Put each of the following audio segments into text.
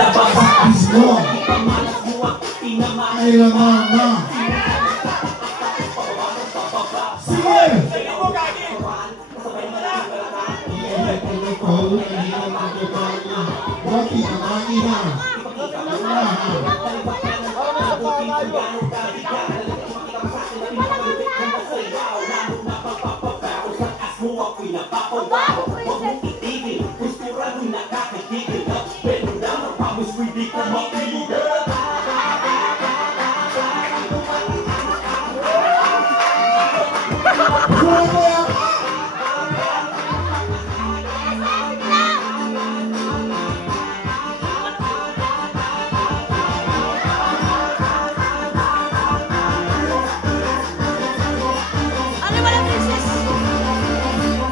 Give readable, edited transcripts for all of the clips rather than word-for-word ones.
ilabas sa ismo. Ay naman na. Sige! Wati ang makina.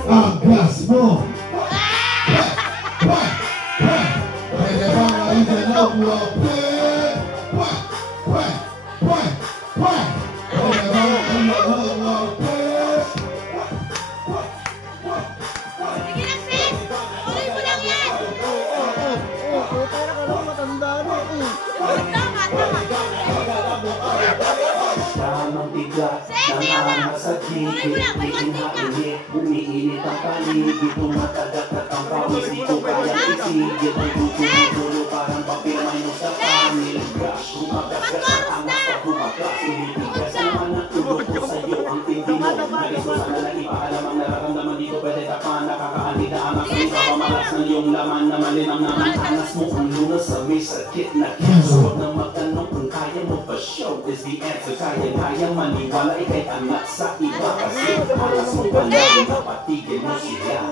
Ang gas mo. Pwede ba na itanong mo? Sige lang, sis! Tuloy mo lang yan! Tama, tama! Sis, sayo lang! Tuloy mo lang, may one take ka! Umiinit ang paligid, tumatagat ang pawis, di ko kaya isigil. Nagtutulo parang papel may mo sa panil. Brush, kumagagat ang mas pagbumagas. Ibibigay sa naman ang tulog ko sa'yo ang tindi mo. Nalisusan na lang ipaalam ang nararamdaman, di ko pwede tapan. Nakakaanida ang aking kapamalas ng iyong laman na malinang naman. Anas mo ang lunas sa may sakit na cancer. Huwag na magtanong kung kaya mo pa, show is the answer. Kaya maniwala ikay anak sa iba kasi alas mo pa lang patigil mo sila.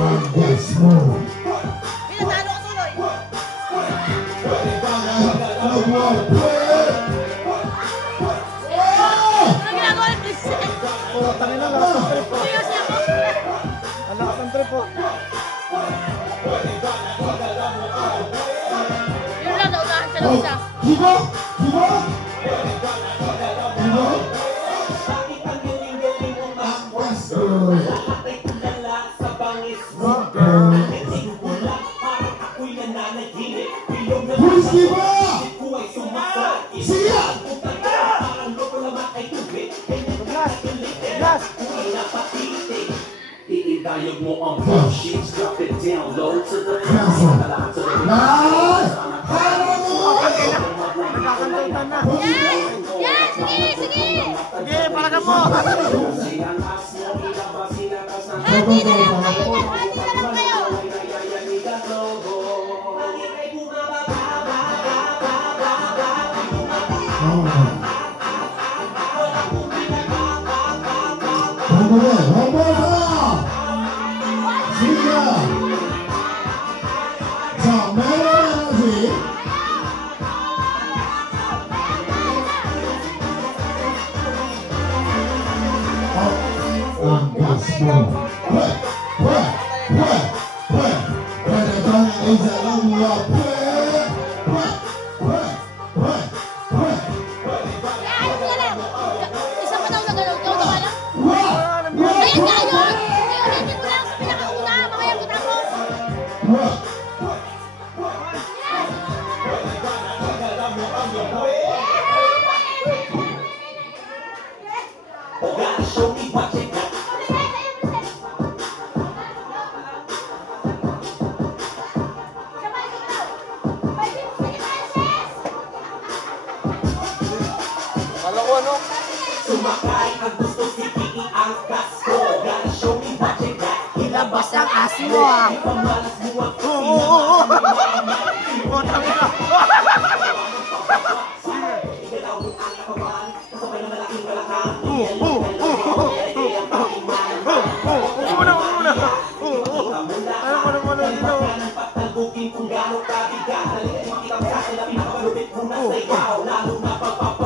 Ang gas mo. Pinatalo ko tuloy! Ano ginagawa ng sis? Tangin na, lakas ng trip po. Kuya siya mo! Ang lakas ng trip po. Yun lang, naunahan siya ng isa. Hibo! Hibo! Hibo! Ang gas mo. Pulis Hibo! Siya! Blast! Iidayog mo ang sheets, drop it down low to the Nice! Para mo! Nagkakantutan na. Yan! Sige! Sige! Sige, palagan mo! Hati na lang kayo! Hati na lang kayo! Isa pa daw na gano'n. Ikaw na lang. Ayan nga yun! Ulitin mo lang sa pinakauna. Mamaya kita mo. Kala ko ano? Sumakay ang gusto sipiin ang kasko. Gotta show me what you got. Ilabas ang asmo ah! Pamalas mo ang Oo! Botang na! Kung gano'ng kabigat, halika makita mo sa akin na pinakamalupit muna sa ikaw. Lalo na pagpapalala